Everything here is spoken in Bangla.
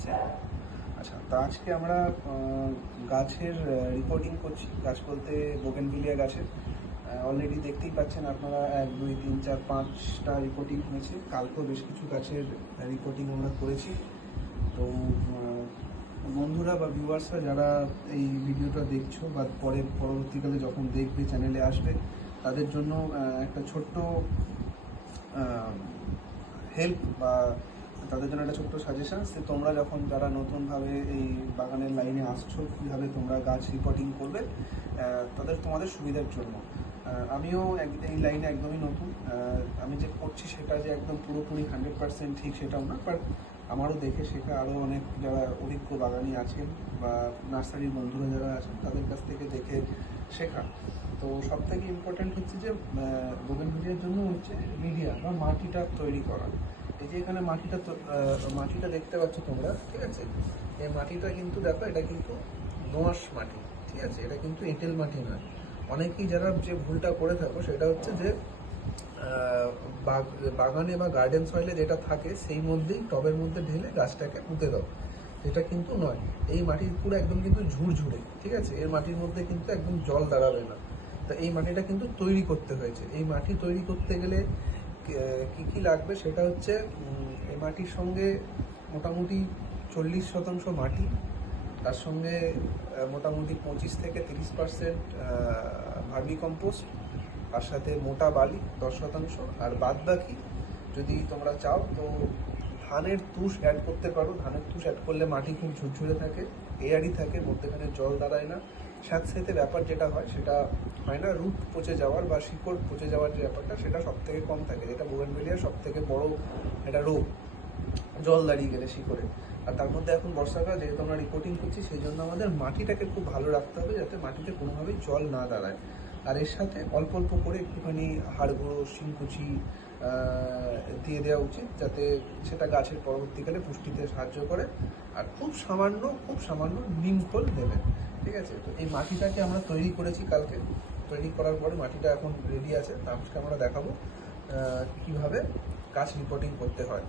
হয়েছে। আচ্ছা, তা আজকে আমরা গাছের রিপোর্টিং করছি। গাছ বলতে বোগেনভিলিয়া গাছের। অলরেডি দেখতেই পাচ্ছেন আপনারা 1 2 3 4 5টা রিপোর্টিং হয়েছে। কালকেও বেশ কিছু গাছের রিপোর্টিং আমরা করেছি। তো বন্ধুরা বা ভিউয়ার্সরা যারা এই ভিডিওটা দেখছো বা পরবর্তীকালে যখন দেখবে, চ্যানেলে আসবে, তাদের জন্য একটা ছোট্ট হেল্প বা তাদের জন্য একটা ছোট্ট সাজেশন যে তোমরা যখন যারা নতুনভাবে এই বাগানের লাইনে আসছো, কীভাবে তোমরা গাছ রিপোর্টিং করবে তোমাদের সুবিধার জন্য। আমিও এই লাইনে একদমই নতুন। আমি যে করছি সেটা যে একদম পুরোপুরি 100% ঠিক সেটাও না, বাট আমারও দেখে শেখা আরও অনেক যারা অভিজ্ঞ বাগানি আছেন বা নার্সারির বন্ধুরা যারা আছেন তাদের কাছ থেকে দেখে শেখা। তো সব থেকে ইম্পর্ট্যান্ট হচ্ছে যে বোগেনভিলিয়ার জন্য হচ্ছে মিডিয়া বা মাটিটা তৈরি করা। এই যে এখানে মাটিটা দেখতে পাচ্ছ তোমরা, ঠিক আছে? এই মাটিটা কিন্তু দেখো, এটা কিন্তু দোআঁশ মাটি, ঠিক আছে? এটা কিন্তু এঁটেল মাটি নয়। অনেকেই যারা যে ভুলটা করে থাকো সেটা হচ্ছে যে বাগানে বা গার্ডেন সয়েলে যেটা থাকে সেই মধ্যেই টবের মধ্যে ঢেলে গাছটাকে পুঁতে দাও। এটা কিন্তু নয়। এই মাটির পুরো একদম কিন্তু ঝুরঝুরে, ঠিক আছে? এর মাটির মধ্যে কিন্তু একদম জল দাঁড়াবে না। তো এই মাটিটা কিন্তু তৈরি করতে হয়েছে। এই মাটি তৈরি করতে গেলে কি কি লাগবে সেটা হচ্ছে এই মাটির সঙ্গে মোটামুটি 40% মাটি, তার সঙ্গে মোটামুটি 25 থেকে 30% ভার্মি কম্পোস্ট, তার সাথে মোটা বালি 10%, আর বাদ বাকি যদি তোমরা চাও তো ধানের তুষ অ্যাড করতে পারো। ধানের তুষ অ্যাড করলে মাটি খুব ঝুরঝুরে থাকে, এয়ারি থাকে, মধ্যেখানে জল দাঁড়ায় না। স্যাঁতস্যাঁতে ব্যাপার যেটা হয় সেটা হয় না, রুট পচে যাওয়ার বা শিকড় পচে যাওয়ার যে ব্যাপারটা সেটা সব থেকে কম থাকে, যেটা বোগেনভিলিয়ার সব থেকে বড় একটা রোগ, জল দাঁড়িয়ে গেলে শিকড়ে। আর তার মধ্যে এখন বর্ষাকাল, যেহেতু আমরা রিপোর্টিং করছি, সেই জন্য আমাদের মাটিটাকে খুব ভালো রাখতে হবে যাতে মাটিতে কোনোভাবেই জল না দাঁড়ায়। আর এর সাথে অল্প অল্প করে একটুখানি হাড় গুঁড়ো, শিংকুচি দিয়ে দেওয়া উচিত, যাতে সেটা গাছের পরবর্তীকালে পুষ্টিতে সাহায্য করে। আর খুব সামান্য নিমখোল দেবেন, ঠিক আছে? তো এই মাটিটাকে আমরা তৈরি করেছি কালকে। তৈরি করার পরে মাটিটা এখন রেডি আছে। আজকে আমরা দেখাবো কীভাবে গাছ রিপোর্টিং করতে হয়।